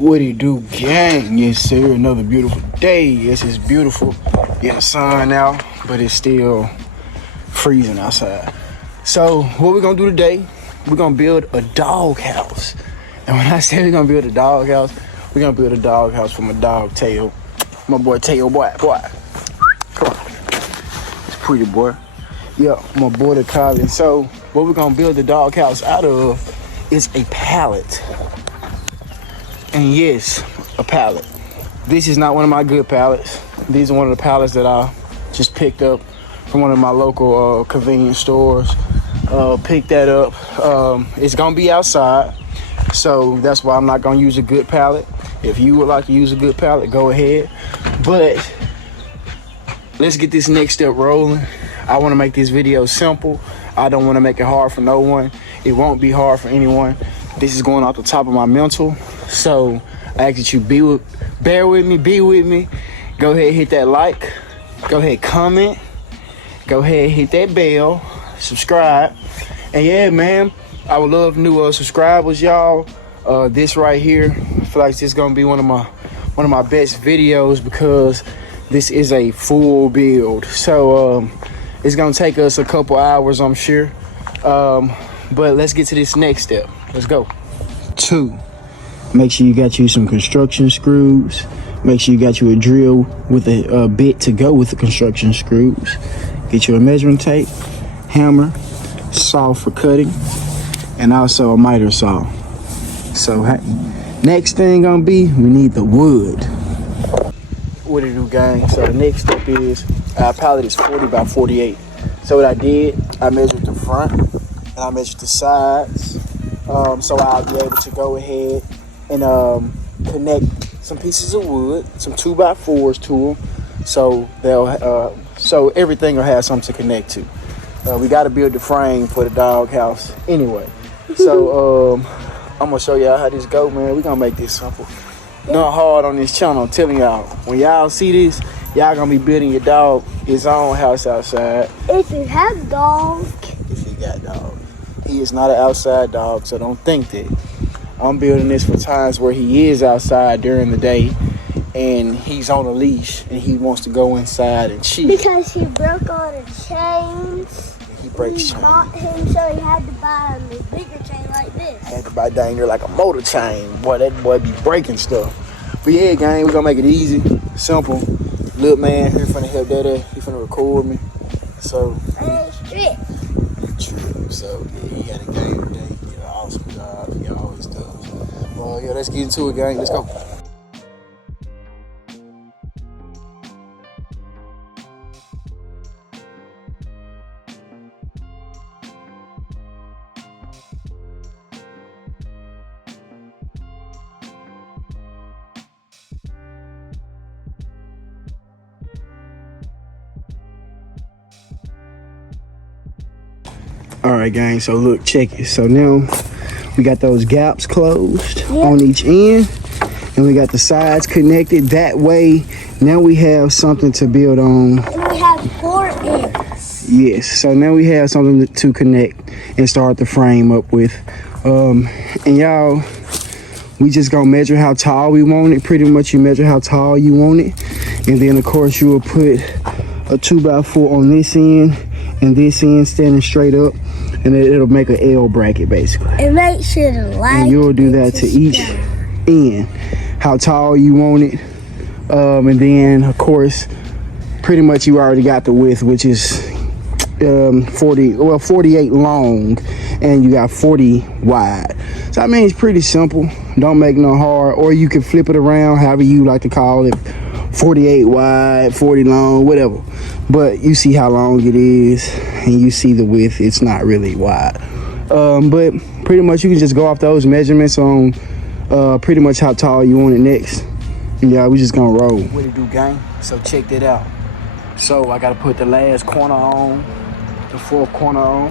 What it do, gang? Yes, sir. Another beautiful day. Yes, it's beautiful. Yeah, the sun out, but it's still freezing outside. So, what we're gonna do today? We're gonna build a dog house. And when I say we're gonna build a dog house, we're gonna build a dog house for my dog Tail. My boy Tail, boy. Come on. It's pretty, boy. Yeah, my border collie. So, what we're gonna build the dog house out of is a pallet. And yes, a pallet. This is not one of my good pallets. These are one of the pallets that I just picked up from one of my local convenience stores. Picked that up. It's gonna be outside, so that's why I'm not gonna use a good pallet. If you would like to use a good pallet, go ahead. But let's get this next step rolling. I wanna make this video simple. I don't wanna make it hard for no one. It won't be hard for anyone. This is going off the top of my mental. So I ask that you bear with me, be with me. Go ahead, hit that like. Go ahead, comment. Go ahead, hit that bell. Subscribe. And yeah, man, I would love new subscribers, y'all. This right here, I feel like this is gonna be one of my best videos because this is a full build. So it's gonna take us a couple hours, I'm sure. But let's get to this next step. Let's go. 2. Make sure you got you some construction screws. Make sure you got you a drill with a bit to go with the construction screws. Get you a measuring tape, hammer, saw for cutting, and also a miter saw. So next thing gonna be, we need the wood. What it do, gang? So the next step is, our pallet is 40 by 48. So what I did, I measured the front and I measured the sides. So I'll be able to go ahead and connect some pieces of wood, some 2x4s to them, so they'll so everything will have something to connect to. We got to build the frame for the dog house anyway. So I'm gonna show y'all how this go, man. We gonna make this simple, not hard on this channel. I'm telling y'all, when y'all see this, y'all gonna be building your dog his own house outside. If you have dog. If you got dog. He is not an outside dog, so don't think that. I'm building this for times where he is outside during the day and he's on a leash and he wants to go inside and cheat. Because he broke all the chains. He breaks chains. Caught him, so he had to buy him a bigger chain like this. Had to buy dang near like a motor chain. Boy, that boy be breaking stuff. But yeah, gang, we're gonna make it easy, simple. Little man here finna help Daddy. He finna record me. So Strip. True. So yeah, he had a game today. He did an awesome job. He always does. Well, yeah, let's get into it, gang. Let's go. All right, gang, so look, check it. So now we got those gaps closed on each end, and we got the sides connected. That way, now we have something to build on. And we have 4 ends. Yes, so now we have something to connect and start the frame up with. And y'all, we just gonna measure how tall we want it. Pretty much you measure how tall you want it. And then of course you will put a 2x4 on this end and this end standing straight up. And it'll make an L bracket basically. And make sure to like. And you'll do that to each end. How tall you want it. And then of course, pretty much you already got the width, which is 48 long, and you got 40 wide. So I mean, it's pretty simple. Don't make no hard, or you can flip it around, however you like to call it. 48 wide, 40 long, whatever. But you see how long it is, and you see the width. It's not really wide. But pretty much you can just go off those measurements on pretty much how tall you want it next. And yeah, we just gonna roll. What it do, gang? So check that out. So I gotta put the last corner on, the 4th corner on,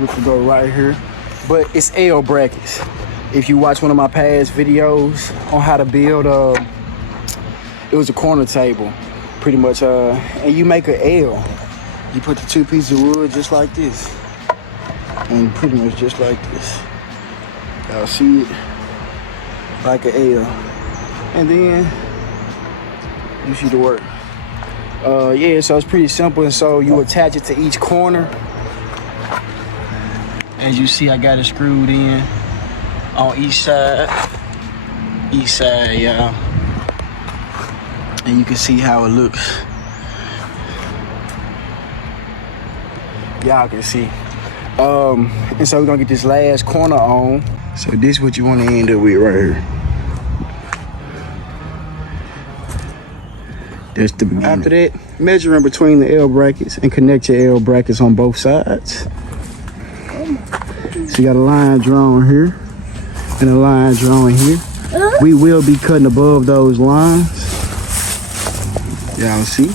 which will go right here. But it's L brackets. If you watch one of my past videos on how to build, it was a corner table, pretty much, and you make an L. You put the 2 pieces of wood just like this, and pretty much just like this. Y'all see it? like an L. And then you see the work. Yeah, so it's pretty simple. And so you attach it to each corner. As you see, I got it screwed in on each side. Each side, y'all. And you can see how it looks. Y'all can see. And so we're gonna get this last corner on. So this is what you want to end up with right here. That's the beginning. After that, measure in between the L brackets and connect your L brackets on both sides. So you got a line drawn here and a line drawn here. We will be cutting above those lines. Y'all see?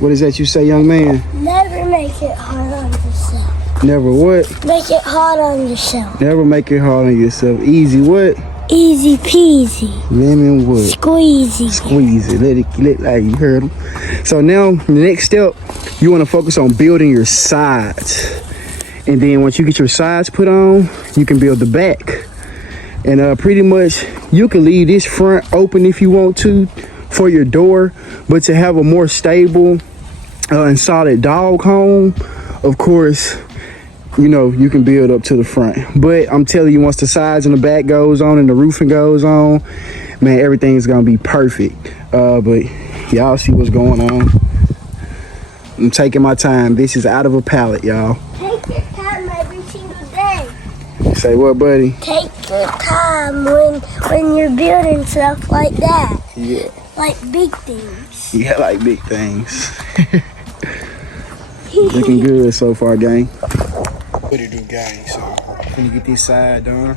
What is that you say, young man? Never make it hard on yourself. Never what? Make it hard on yourself. Never make it hard on yourself. Easy what? Easy peasy. Lemon what? Squeezy. Squeeze it. Let like you heard him. So now the next step, you want to focus on building your sides. And then once you get your sides put on, you can build the back. And pretty much you can leave this front open if you want to for your door, but to have a more stable and solid dog home, of course, you know, you can build up to the front. But I'm telling you, once the sides and the back goes on and the roofing goes on, man, everything's gonna be perfect. But y'all see what's going on. I'm taking my time. This is out of a pallet, y'all. Take your time every single day. Say what, buddy? Take your time when you're building stuff like that. Yeah. Like big things. Yeah, like big things. Looking good so far, gang. What it do, gang? So I'm gonna get this side done.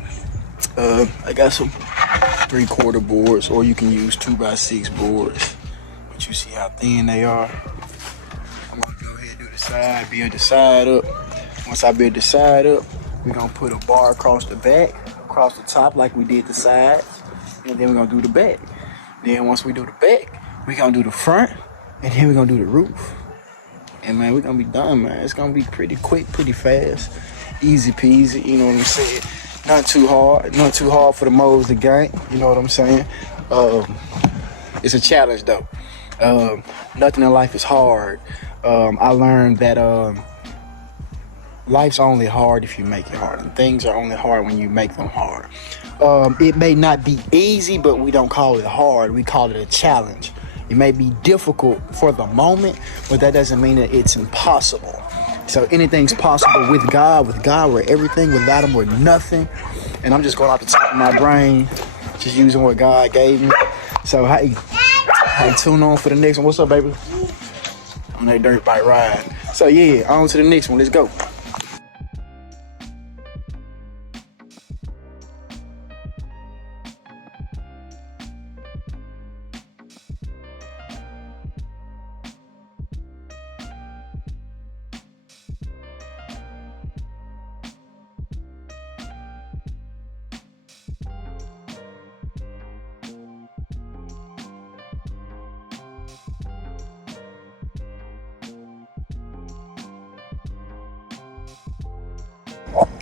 I got some 3/4 boards, or you can use 2x6 boards. But you see how thin they are. I'm gonna go ahead and do the side, build the side up. Once I build the side up, we're gonna put a bar across the back, across the top like we did the side, and then we're gonna do the back. Then once we do the back, we're gonna do the front, and then we're gonna do the roof. And man, we're gonna be done, man. It's gonna be pretty quick, pretty fast, easy peasy, you know what I'm saying? Not too hard for the moles to gain, you know what I'm saying? It's a challenge though. Nothing in life is hard. I learned that life's only hard if you make it hard, and things are only hard when you make them hard. It may not be easy, but we don't call it hard. We call it a challenge. It may be difficult for the moment, but that doesn't mean that it's impossible. So anything's possible with God. With God, we're everything. Without Him, we're nothing. And I'm just going off the top of my brain, just using what God gave me. So hey, tune on for the next one. What's up, baby? On that dirt bike ride. So yeah, on to the next one. Let's go.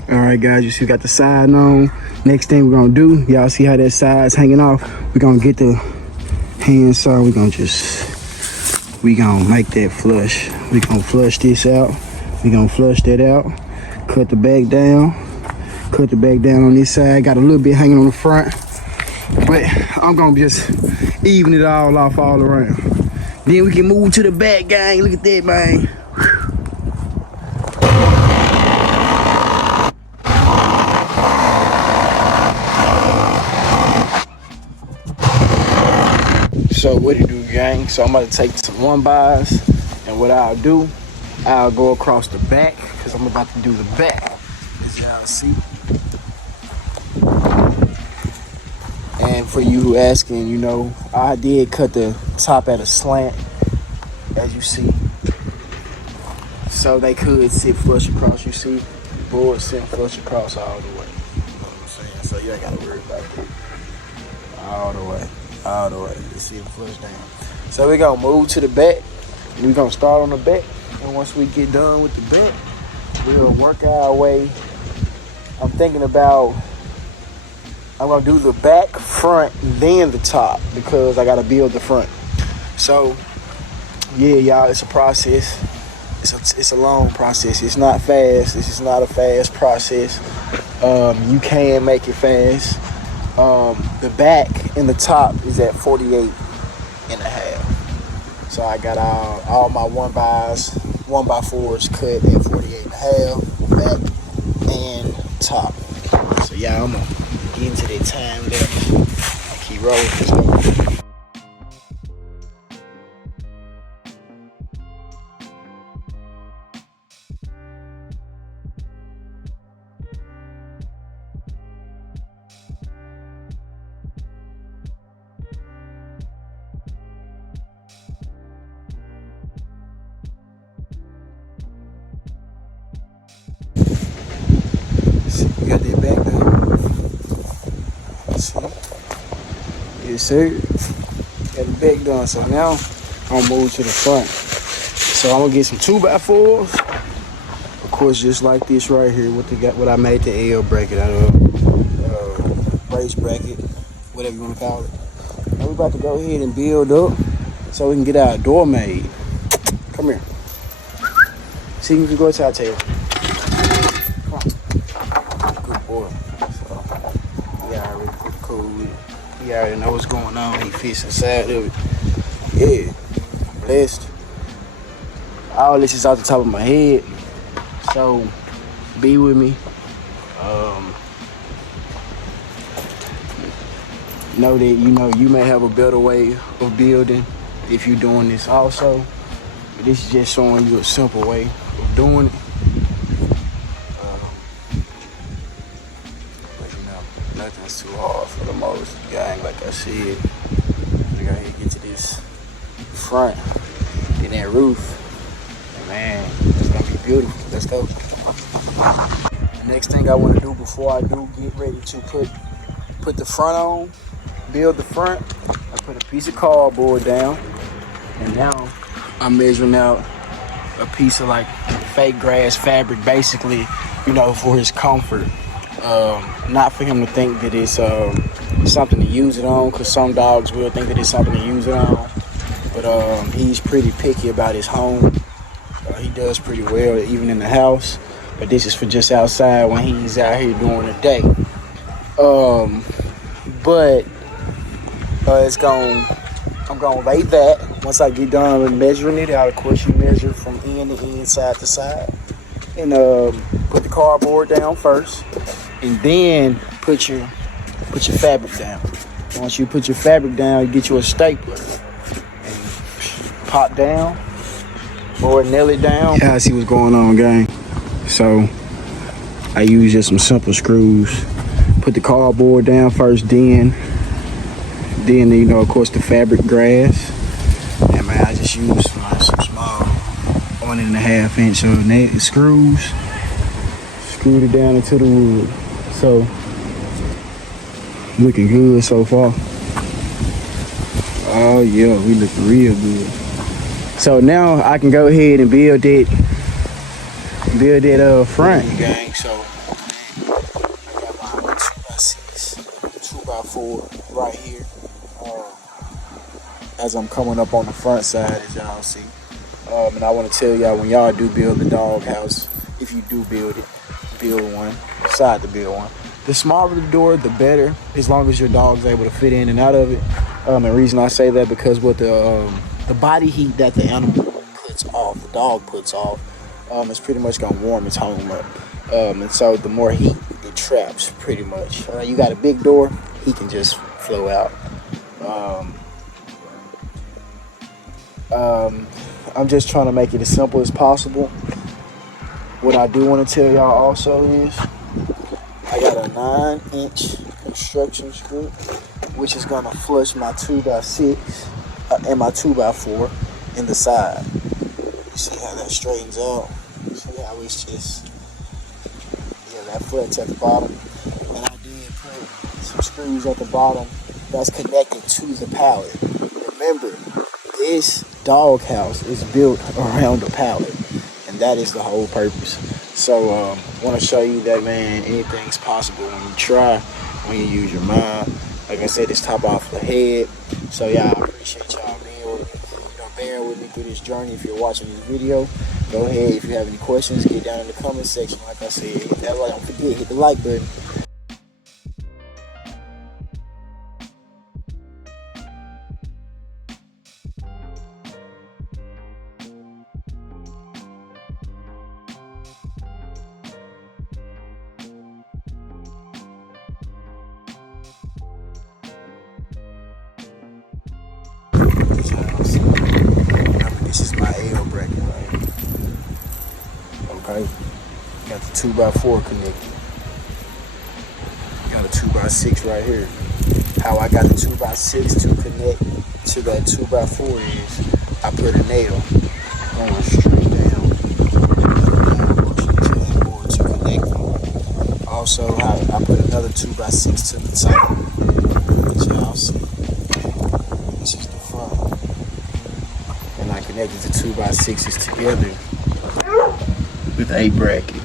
All right, guys, you see we got the side on. Next thing we're gonna do, y'all see how that side's hanging off? We're gonna get the hand saw. We gonna make that flush. We gonna flush this out. We gonna flush that out. Cut the back down. Cut the back down on this side. Got a little bit hanging on the front, but I'm gonna just even it all off all around. Then we can move to the back, gang. Look at that, man. So what it do, gang? So I'm about to take some 1x, and what I'll do, I'll go across the back, because I'm about to do the back, as y'all see. And for you who asking, you know, I did cut the top at a slant, as you see. So they could sit flush across, you see. Boards sit flush across all the way. You know what I'm saying? So you ain't gotta worry about that. All the way. You see them flush down. So we're gonna move to the back. We're gonna start on the back. And once we get done with the back, we'll work our way. I'm thinking about, I'm gonna do the back, front, then the top because I gotta build the front. So yeah, y'all, it's a process. It's a long process. It's not fast. This is not a fast process. You can make it fast. The back and the top is at 48 and a half. So I got all my 1x4s cut at 48 and a half, back and top. So yeah, I'm gonna get into that time there. I keep rolling this. You got that back there. Let's see. Yes, sir. Got the back done. So now I'm gonna move to the front. So I'm gonna get some 2x4s. Of course, just like this right here, what I made the L bracket out of, brace bracket, whatever you wanna call it. Now we're about to go ahead and build up so we can get our door made. Come here. See if you go to our table. Come on. Good boy. So, he already pretty cool with it. He already know what's going on. He fits inside of it. Yeah. Blessed. All this is off the top of my head. So, be with me. Know that you may have a better way of building if you're doing this also. But this is just showing you a simple way of doing it. But nothing's too hard for the most gang, like I said. We gotta get to this front and that roof. And man, it's gonna be beautiful. Let's go. The next thing I want to do before I do get ready to put the front on, build the front, I put a piece of cardboard down, and now I'm measuring out a piece of like fake grass fabric, basically, for his comfort. Not for him to think that it's something to use it on, because some dogs will think that it's something to use it on. But he's pretty picky about his home. He does pretty well even in the house, but this is for just outside when he's out here during the day. But I'm gonna lay that. Once I get done with measuring it out, of course you measure from end to end, side to side, and put the cardboard down first, and then put your fabric down. Once you put your fabric down, you get you a stapler and pop down or nail it down. Yeah, I see what's going on, gang. So I use just some simple screws. Put the cardboard down first, then of course the fabric grass. And man, I just use some small 1.5 inch screws. Screwed it down into the wood. So looking good so far. Oh yeah, we looking real good. So now I can go ahead and build that front, gang. So I got my 2x6, 2x4 right here. As I'm coming up on the front side, as y'all see. And I want to tell y'all, when y'all do build the dog house, if you do build one, decide to build one. The smaller the door, the better, as long as your dog's able to fit in and out of it. And the reason I say that, because with the body heat that the animal puts off, the dog puts off, it's pretty much gonna warm its home up. And so the more heat it traps, pretty much. You got a big door, he can just flow out. I'm just trying to make it as simple as possible. What I do want to tell y'all also is I got a 9-inch construction screw, which is gonna flush my 2x6 and my 2x4 in the side. You see how that straightens out? See how it's just, that flut's at the bottom. And I did put some screws at the bottom that's connected to the pallet. Remember, This doghouse is built around a pallet, and that is the whole purpose. So I want to show you that, man, anything's possible when you try, when you use your mind. Like I said, it's top off the head. So yeah, I appreciate y'all being with me, bearing with me through this journey. If you're watching this video, go ahead. If you have any questions, get down in the comment section. Like I said, hit that like, don't forget, hit the like button. This is my L bracket, right? Okay. Got the 2x4 connected. Got a 2x6 right here. How I got the 2x6 to connect to that 2x4 is I put a nail going straight down to that board to connect them. Also, I put another 2x6 to the top. Let y'all see. This is the front. And I connected the 2x6s together with a bracket,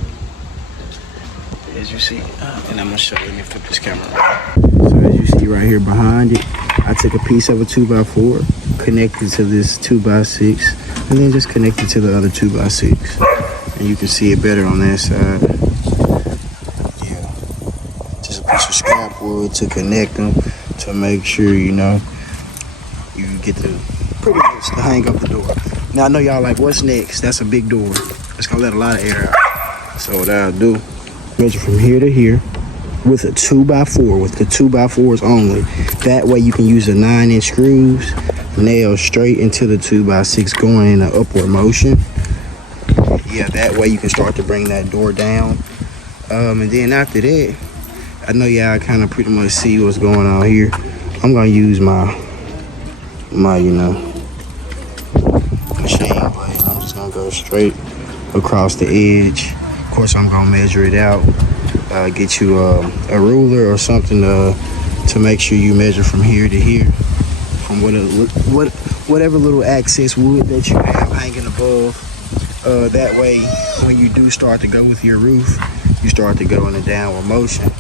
as you see. And I'm gonna show you. Let me flip this camera around. So as you see right here behind it, I took a piece of a 2x4, connected to this 2x6, and then just connected to the other 2x6. And you can see it better on that side. Yeah, just a piece of scrap wood to connect them to make sure you get the pretty much to hang up the door. Now I know y'all like, what's next? That's a big door. It's gonna let a lot of air out. So what I'll do, measure from here to here with a 2x4, with the 2x4s only. That way you can use the 9-inch screws, nail straight into the 2x6 going in an upward motion. Yeah, that way you can start to bring that door down. And then after that, I know y'all kind of pretty much see what's going on here. I'm gonna use my machine blade. I'm just gonna go straight across the edge. Of course, I'm gonna measure it out. Get you a ruler or something to make sure you measure from here to here, from whatever little excess wood that you have hanging above. That way, when you do start to go with your roof, you start to go in a downward motion.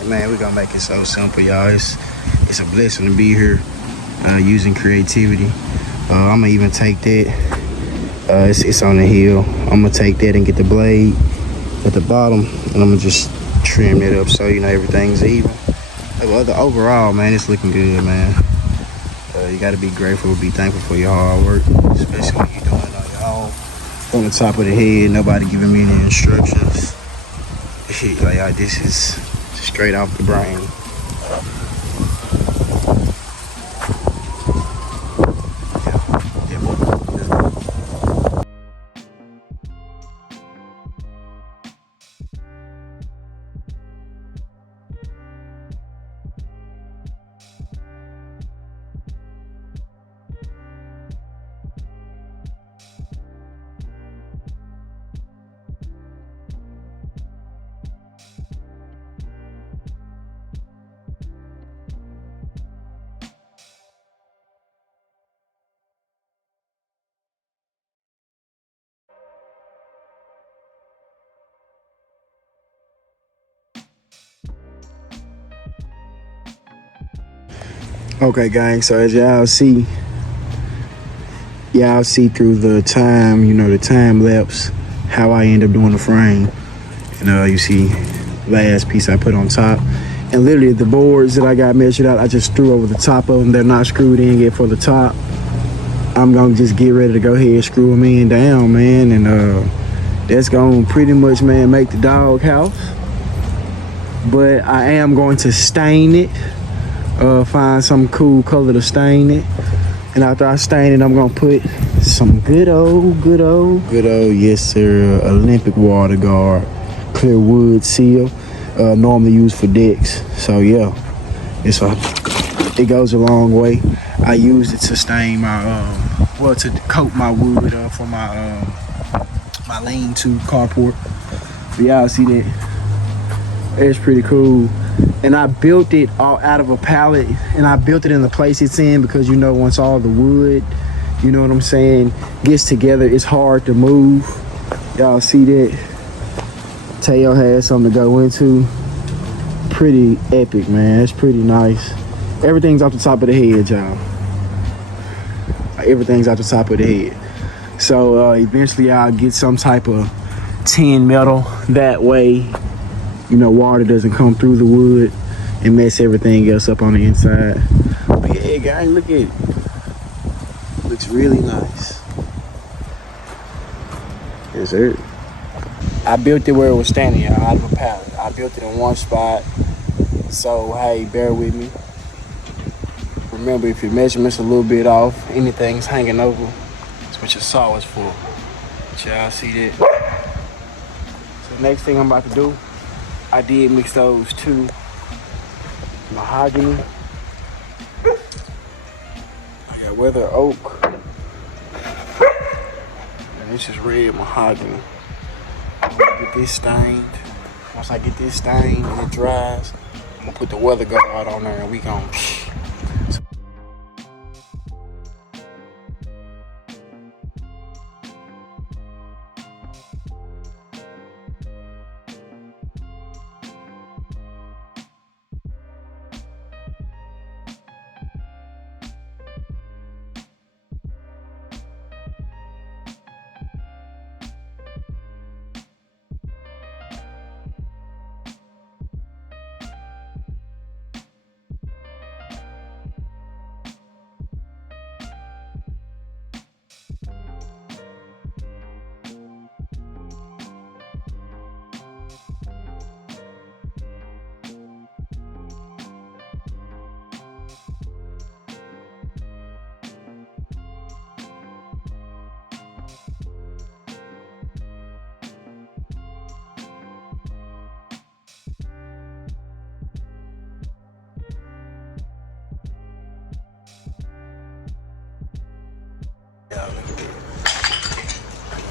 And man, we're gonna make it so simple, y'all. It's a blessing to be here using creativity. I'm gonna even take that. It's on the hill. I'm gonna take that and get the blade at the bottom, and I'm gonna just trim it up so everything's even. But overall, man, it's looking good, man. You gotta be grateful, be thankful for your hard work, especially when you're doing it on your own. On the top of the head, nobody giving me any instructions. Like, this is straight off the brain. Okay, gang, so as y'all see through the time, the time lapse, how I end up doing the frame. And you see last piece I put on top. And literally the boards that I got measured out, I just threw over the top of them. They're not screwed in yet for the top. I'm gonna just get ready to go ahead and screw them in down, man. And that's gonna pretty much, man, make the dog house. But I am going to stain it. Find some cool color to stain it, and after I stain it, I'm gonna put some good old, yes sir, Olympic water guard, clear wood seal, normally used for decks. So yeah, it goes a long way. I use it to stain my to coat my wood for my my lean-to carport. But y'all see that It's pretty cool. And I built it all out of a pallet, and I built it in the place it's in because, you know, once all the wood, you know what I'm saying, gets together, it's hard to move. Y'all see that? Tail has something to go into. Pretty epic, man. It's pretty nice. Everything's off the top of the head, y'all. Everything's off the top of the head. So eventually I'll get some type of tin metal. That way, you know, water doesn't come through the wood and mess everything else up on the inside. But yeah, guys, look at it. Looks really nice. Yes, sir. I built it where it was standing, y'all, out of a pallet. I built it in one spot. So, hey, bear with me. Remember, if your measurements a little bit off, anything's hanging over, that's what your saw is for. But y'all see that? So next thing I'm about to do, I did mix those two mahogany. I got weather oak. And this is red mahogany. I'm gonna get this stained. Once I get this stained and it dries, I'm gonna put the weather guard on there and we gon'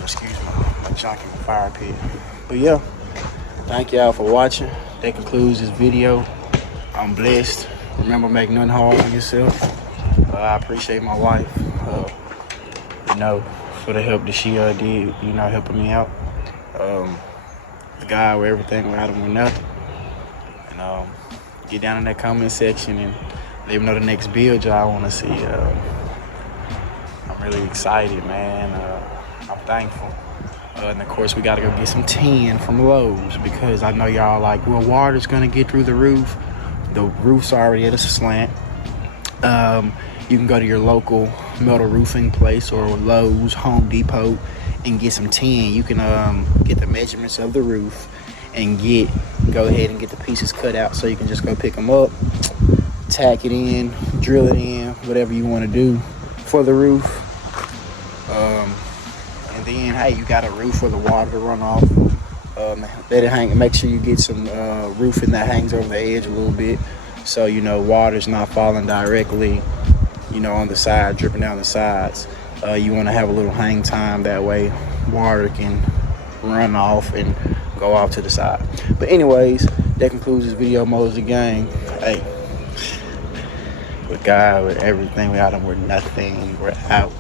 excuse my junk in my fire pit. But yeah, thank y'all for watching. That concludes this video. I'm blessed. Remember, make nothing hard on yourself. I appreciate my wife, you know, for the help that she did, you know, helping me out. The guy with everything without him with nothing. And get down in that comment section and let me know the next build y'all want to see. I'm really excited, man. I'm thankful. And of course, we gotta go get some tin from Lowe's because I know y'all like, well, water's gonna get through the roof. The roof's already at a slant. You can go to your local metal roofing place or Lowe's, Home Depot, and get some tin. You can get the measurements of the roof and go ahead and get the pieces cut out so you can just go pick them up, tack it in, drill it in, whatever you want to do for the roof. And then, hey, you got a roof for the water to run off. Let it hang. Make sure you get some roofing that hangs over the edge a little bit, so you know water's not falling directly, you know, on the side, dripping down the sides. You want to have a little hang time, that way water can run off and go off to the side. But anyways, that concludes this video. Moses the gang. Hey, with God, with everything, without him, we're nothing. We're out.